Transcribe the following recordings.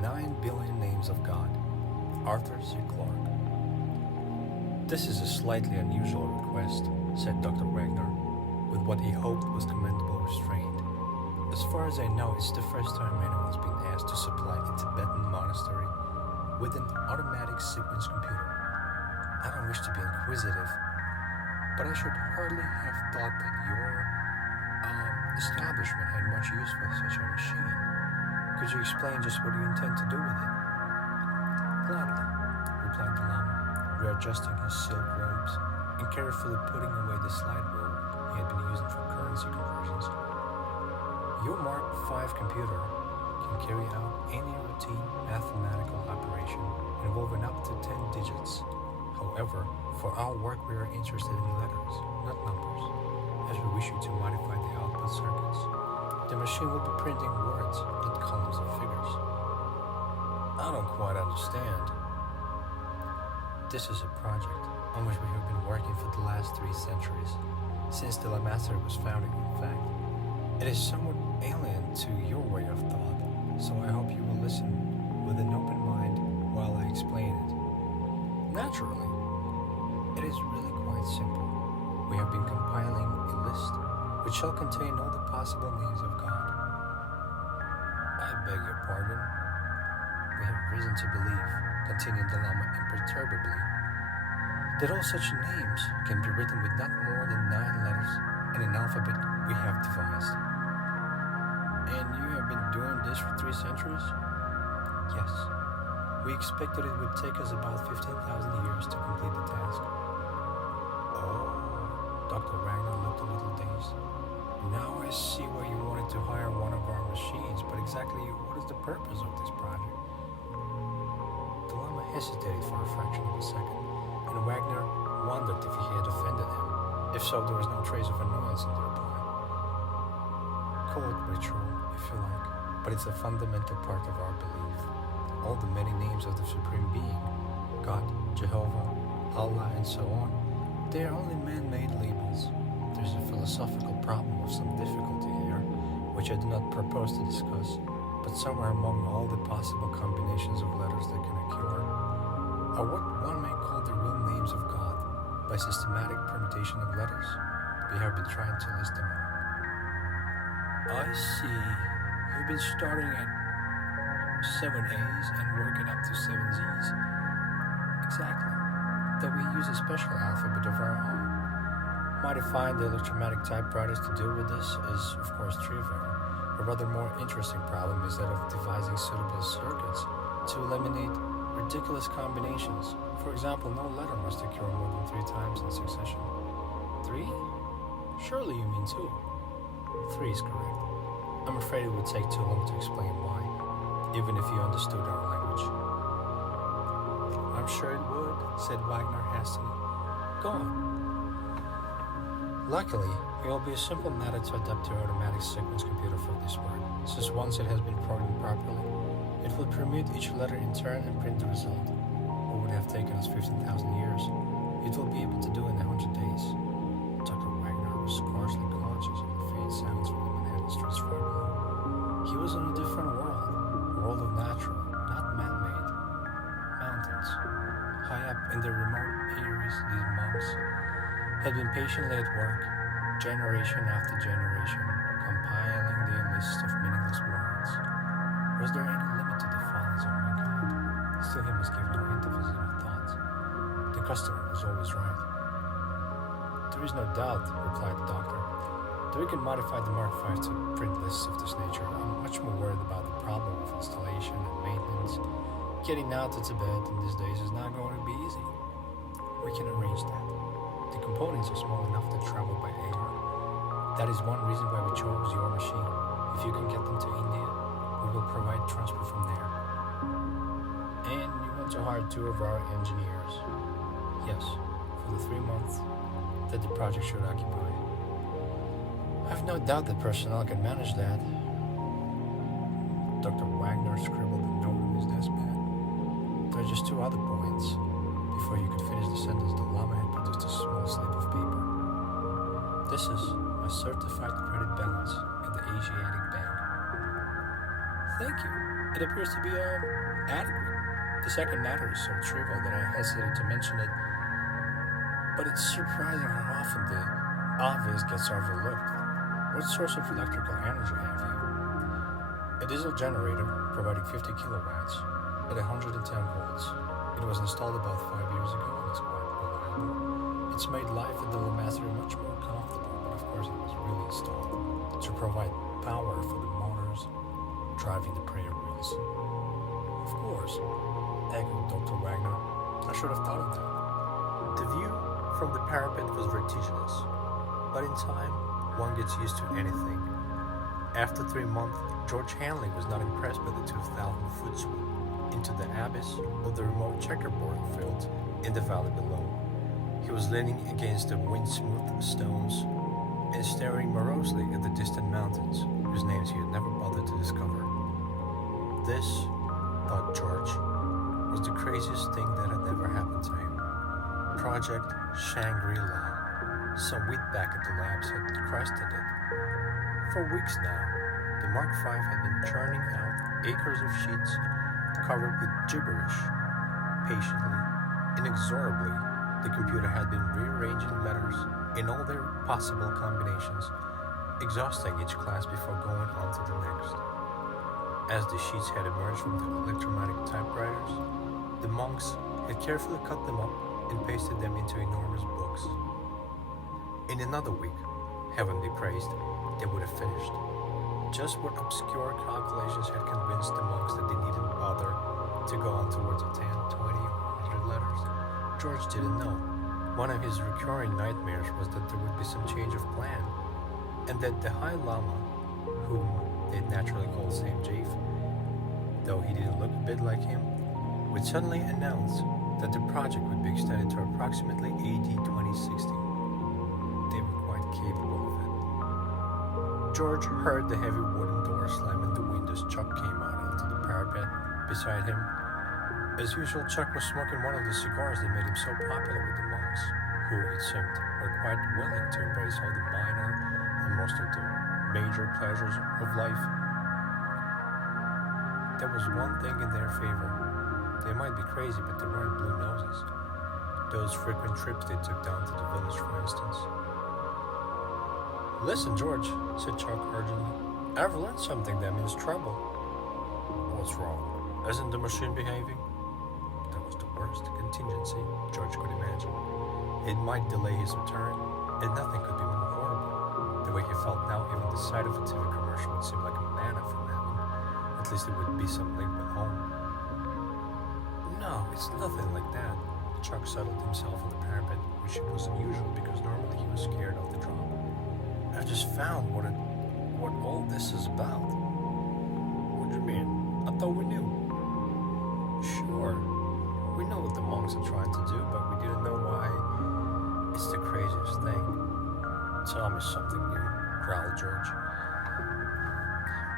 9 Billion Names of God, Arthur C. Clarke. This is a slightly unusual request, said Dr. Wagner, with what he hoped was commendable restraint. As far as I know, it's the first time anyone's been asked to supply a Tibetan monastery with an automatic sequence computer. I don't wish to be inquisitive, but I should hardly have thought that your establishment had much use for such a machine. Could you explain just what you intend to do with it? Gladly, replied the Lama, readjusting his silk robes and carefully putting away the slide rule he had been using for currency conversions. Your Mark V computer can carry out any routine mathematical operation involving up to 10 digits. However, for our work we are interested in letters, not numbers, as we wish you to modify the output circuits. The machine will be printing words, not columns of figures. I don't quite understand. This is a project on which we have been working for the last 3 centuries, since the lamasery was founded, in fact. It is somewhat alien to your way of thought, so I hope you will listen with an open mind while I explain it. Naturally, it is really quite simple. We have been compiling a list which shall contain all the possible names of God. I beg your pardon. We have reason to believe, continued the Lama imperturbably, that all such names can be written with not more than 9 letters in an alphabet we have devised. And you have been doing this for 3 centuries? Yes. We expected it would take us about 15,000 years to complete the task. Oh, Dr. Wagner looked a little dazed. Now I see why you wanted to hire one of our machines, but exactly what is the purpose of this project? The Lama hesitated for a fraction of a second, and Wagner wondered if he had offended him. If so, there was no trace of annoyance in the reply. Call it ritual, if you like, but it's a fundamental part of our belief. All the many names of the Supreme Being, God, Jehovah, Allah, and so on, they are only man-made labels. There's a philosophical problem of some difficulty here, which I do not propose to discuss, but somewhere among all the possible combinations of letters that can occur are what one may call the real names of God, by systematic permutation of letters. We have been trying to list them all. I see. You've been starting at 7 A's and working up to 7 Z's. Exactly. That we use a special alphabet of our own. Modifying the electromagnetic typewriters to deal with this is, of course, trivial. A rather more interesting problem is that of devising suitable circuits to eliminate ridiculous combinations. For example, no letter must occur more than 3 times in succession. 3? Surely you mean 2. 3 is correct. I'm afraid it would take too long to explain why, even if you understood our language. I'm sure it would, said Wagner hastily. Go on. Luckily, it will be a simple matter to adapt your automatic sequence computer for this work, since once it has been programmed properly, it will permute each letter in turn and print the result. What would have taken us 15,000 years, it will be able to do in 100 days. Dr. Wagner was scarcely conscious of the faint sounds from the Manhattan streets far below. He was in a different world, a world of natural, not man-made, mountains. High up in the remote areas, these monks had been patiently at work, generation after generation, compiling the list of meaningless words. Was there any limit to the follies of mankind? Still he must give no hint of his evil thoughts. The customer was always right. There is no doubt, replied the doctor, that we can modify the Mark V to print lists of this nature. I'm much more worried about the problem of installation and maintenance. Getting out to Tibet in these days is not going to be easy. We can arrange that. The components are small enough to travel by air. That is one reason why we chose your machine. If you can get them to India, we will provide transport from there. And you want to hire 2 of our engineers. Yes, for the 3 months that the project should occupy. I have no doubt that personnel can manage that. Dr. Wagner scribbled a note on his desk pad. There are just 2 other points. Before you could finish the sentence, the Lama had produced a small slip of paper. This is my certified credit balance at the Asiatic Bank. Thank you. It appears to be adequate. The second matter is so trivial that I hesitate to mention it, but it's surprising how often the obvious gets overlooked. What source of electrical energy have you? A diesel generator providing 50 kilowatts at 110 volts. It was installed about 5 years ago and is quite reliable. It's made life at the lamasery much more comfortable, but of course it was really installed to provide power for the motors driving the prayer wheels. Of course, echoed Dr. Wagner. I should have thought of that. The view from the parapet was vertiginous, but in time, one gets used to anything. After 3 months, George Hanley was not impressed by the 2,000-foot swoop into the abyss of the remote checkerboard field in the valley below. He was leaning against the wind-smoothed stones and staring morosely at the distant mountains, whose names he had never bothered to discover. This, thought George, was the craziest thing that had ever happened to him. Project Shangri-La. Some wheatback at the labs had crested it. For weeks now, the Mark V had been churning out acres of sheets covered with gibberish. Patiently, inexorably, the computer had been rearranging letters in all their possible combinations, exhausting each class before going on to the next. As the sheets had emerged from the electromagnetic typewriters, the monks had carefully cut them up and pasted them into enormous books. In another week, heaven be praised, they would have finished. Just what obscure calculations had convinced the monks that they needn't bother to go on towards 10, 20, or 100 letters, George didn't know. One of his recurring nightmares was that there would be some change of plan, and that the High Lama, whom they'd naturally call Saint Jave, though he didn't look a bit like him, would suddenly announce that the project would be extended to approximately AD 2060. They were quite capable of it. George heard the heavy wooden door slam in the wind as Chuck came out onto the parapet beside him. As usual, Chuck was smoking one of the cigars that made him so popular with the monks, who, it seemed, were quite willing to embrace all the minor and most of the major pleasures of life. There was one thing in their favor. They might be crazy, but they weren't blue noses. Those frequent trips they took down to the village, for instance. Listen, George, said Chuck urgently. I've learned something that means trouble. What's wrong? Isn't the machine behaving? That was the worst contingency George could imagine. It might delay his return, and nothing could be more horrible. The way he felt now, even the sight of a TV commercial would seem like a manna from heaven. At least it would be some link with home. No, it's nothing like that. Chuck settled himself on the parapet, which was unusual because normally he was scared of the drop. I've just found what all this is about. What do you mean? I thought we knew. Sure, we know what the monks are trying to do, but we didn't know why. It's the craziest thing. Tell me something new, growled George.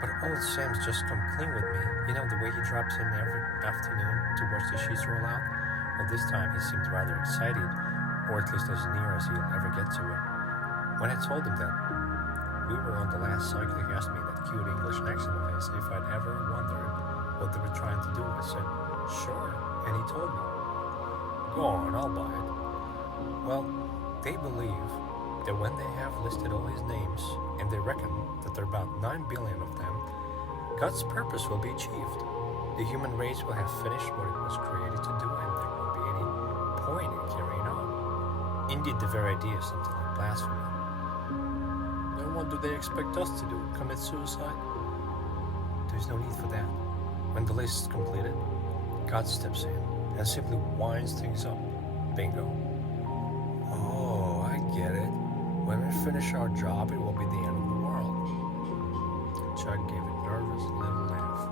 But old Sam's just come clean with me. You know the way he drops in every afternoon to watch the sheets roll out? Well, this time he seemed rather excited, or at least as near as he'll ever get to it. When I told him that we were on the last cycle, he asked me that cute English accent of his if I'd ever wondered what they were trying to do. I said, sure, and he told me. Go on, I'll buy it. Well, they believe that when they have listed all his names, and they reckon that there are about 9 billion of them, God's purpose will be achieved. The human race will have finished what it was created to do, and there won't be any point in carrying on. Indeed, the very idea is something like blasphemy. Then what do they expect us to do? Commit suicide? There's no need for that. When the list is completed, God steps in and simply winds things up. Bingo. Oh, I get it. When we finish our job, it will be the end of the world. Chuck gave a nervous little laugh.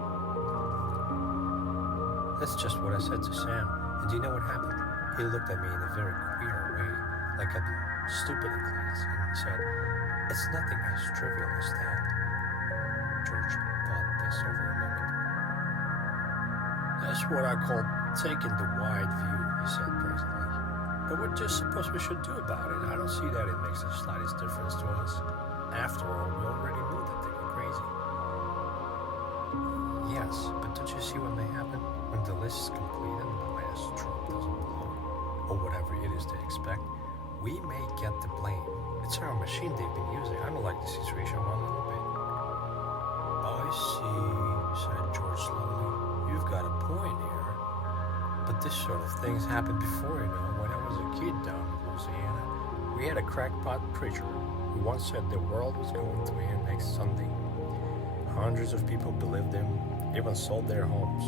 That's just what I said to Sam. And do you know what happened? He looked at me in a very queer way, like I'd been stupid in class, and said, it's nothing as trivial as that. George thought this over a moment. That's what I call taking the wide view, he said presently. But what do you suppose we should do about it? I don't see that it makes the slightest difference to us. After all, we already knew that they were crazy. Yes, but don't you see what may happen when the list is completed and the last drop doesn't blow? Or whatever it is they expect. We may get the blame. It's our machine they've been using. I don't like the situation one little bit. I see, said George slowly. You've got a point here. But this sort of thing's happened before, you know. When I was a kid down in Louisiana, we had a crackpot preacher who once said the world was going to end next Sunday. Hundreds of people believed him, even sold their homes.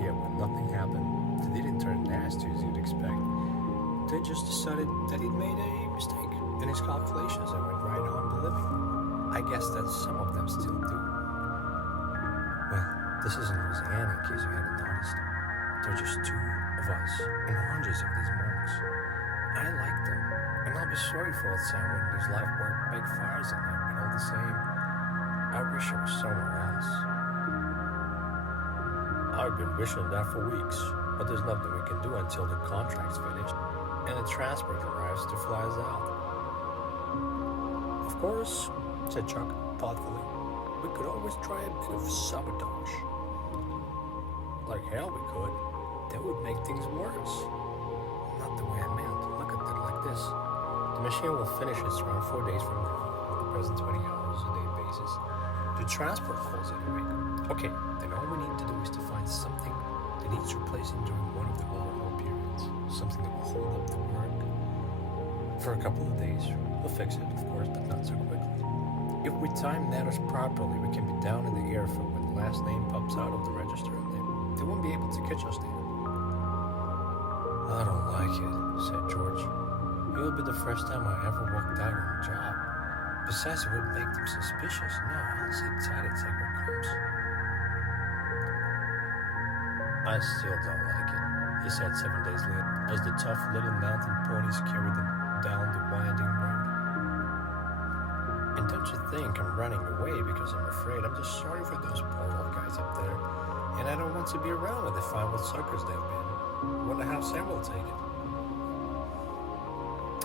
Yet when nothing happened, they didn't turn nasty as you'd expect. They just decided that he'd made a mistake in his calculations and went right on believing. I guess that some of them still do. Well, this isn't Louisiana, in case you hadn't noticed. There are just two of us and hundreds of these monks. I like them, and I'll be sorry for old Sam when his life work backfires on him, but all the same, I wish I was somewhere else. I've been wishing that for weeks, but there's nothing we can do until the contract's finished and the transport arrives to fly us out. Of course, said Chuck thoughtfully, we could always try a bit of sabotage. Like hell we could. That would make things worse. Not the way I meant. Look at it like this. The machine will finish its run 4 days from now, on the present 20 hours a day basis. The transport calls every week. Okay, then all we need to do is to find something that needs replacing during one of the overhaul periods. Something that will hold up the work for a couple of days. We'll fix it, of course, but not so quickly. If we time matters properly, we can be down in the air for when the last name pops out of the register, and they won't be able to catch us then. I don't like it, said George. It will be the first time I ever walked out on a job. Besides, it would make them suspicious. No, I'll sit tight and take what comes. I still don't like it, he said 7 days later, as the tough little mountain ponies carried them down the winding road. And don't you think I'm running away because I'm afraid? I'm just sorry for those poor old guys up there, and I don't want to be around when they find what suckers they've been. Wonder how Sam will take it.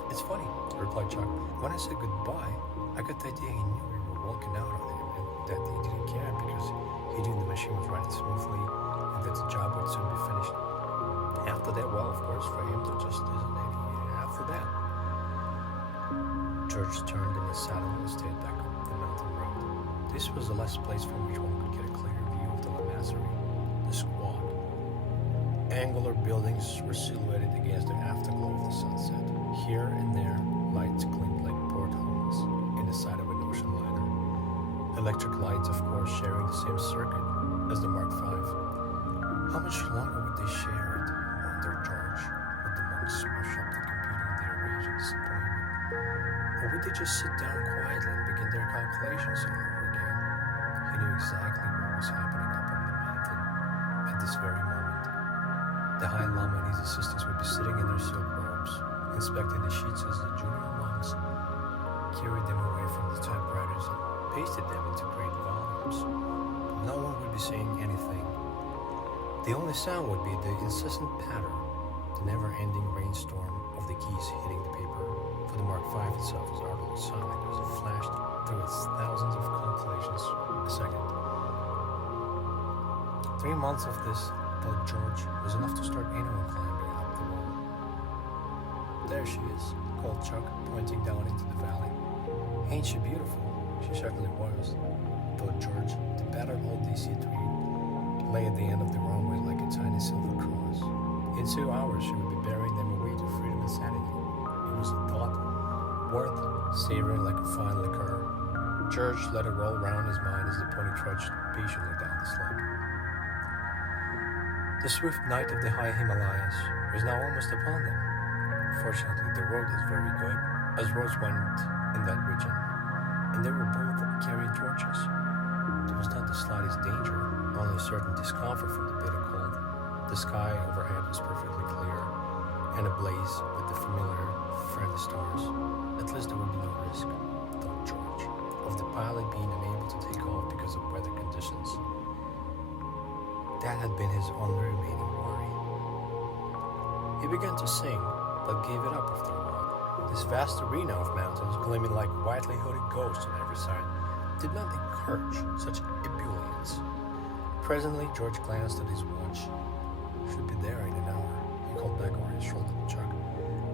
It's funny, replied Chuck. When I said goodbye, I got the idea he knew we were walking out on him and that he didn't care because he knew the machine was running smoothly and that the job would soon be finished. After that, well, of course, for him there just isn't any after that. George turned in his saddle and stayed back up the mountain road. This was the last place from which one could get a clear view of the lamasery, the squad. Angular buildings were silhouetted against the afterglow of the sunset. Here and there, lights gleamed like portholes in the side of an ocean liner. Electric lights, of course, sharing the same circuit as the Mark V. How much longer would they share it, wondered George? Would the monks smash up the computer in their rage and disappointment? Or would they just sit down quietly and begin their calculations all over again? He knew exactly what was happening up on the mountain at this very moment. The High Lama and his assistants would be sitting in their silk robes, inspecting the sheets as the junior monks carried them away from the typewriters and pasted them into great volumes. No one would be saying anything. The only sound would be the incessant patter, the never-ending rainstorm of the keys hitting the paper, for the Mark V itself was utterly silent as it flashed through its thousands of calculations a second. 3 months of this, thought George, was enough to start anyone climbing up the wall. There she is, called Chuck, pointing down into the valley. Ain't she beautiful? She certainly was, thought George. The battered old DC-3 lay at the end of the runway like a tiny silver cross. In 2 hours, she would be bearing them away to freedom and sanity. It was a thought worth savoring like a fine liqueur. George let it roll round his mind as the pony trudged patiently down the slope. The swift night of the high Himalayas was now almost upon them. Fortunately, the road was very good, as roads went in that region, and they were both carrying torches. There was not the slightest danger, only a certain discomfort from the bitter cold. The sky overhead was perfectly clear, and ablaze with the familiar, friendly stars. At least there would be no risk, thought George, of the pilot being unable to take off because of weather conditions. That had been his only remaining worry. He began to sing, but gave it up after a while. This vast arena of mountains, gleaming like whitely hooded ghosts on every side, did not encourage such ebullience. Presently, George glanced at his watch. Should be there in an hour. He called back over his shoulder to Chuck.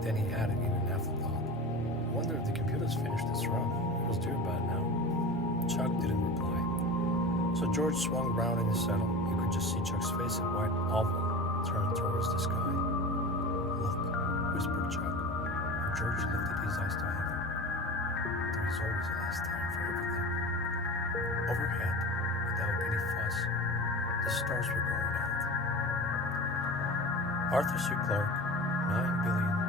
Then he added in an afterthought, I wonder if the computer's finished its run. It was due by now. Chuck didn't reply. So George swung round in his saddle. You could just see Chuck's face, a white oval, turned towards the sky. Look, whispered Chuck. And George lifted his eyes to heaven. There is always a last time for everything. Overhead, without any fuss, the stars were going out. Arthur C. Clarke, 9 billion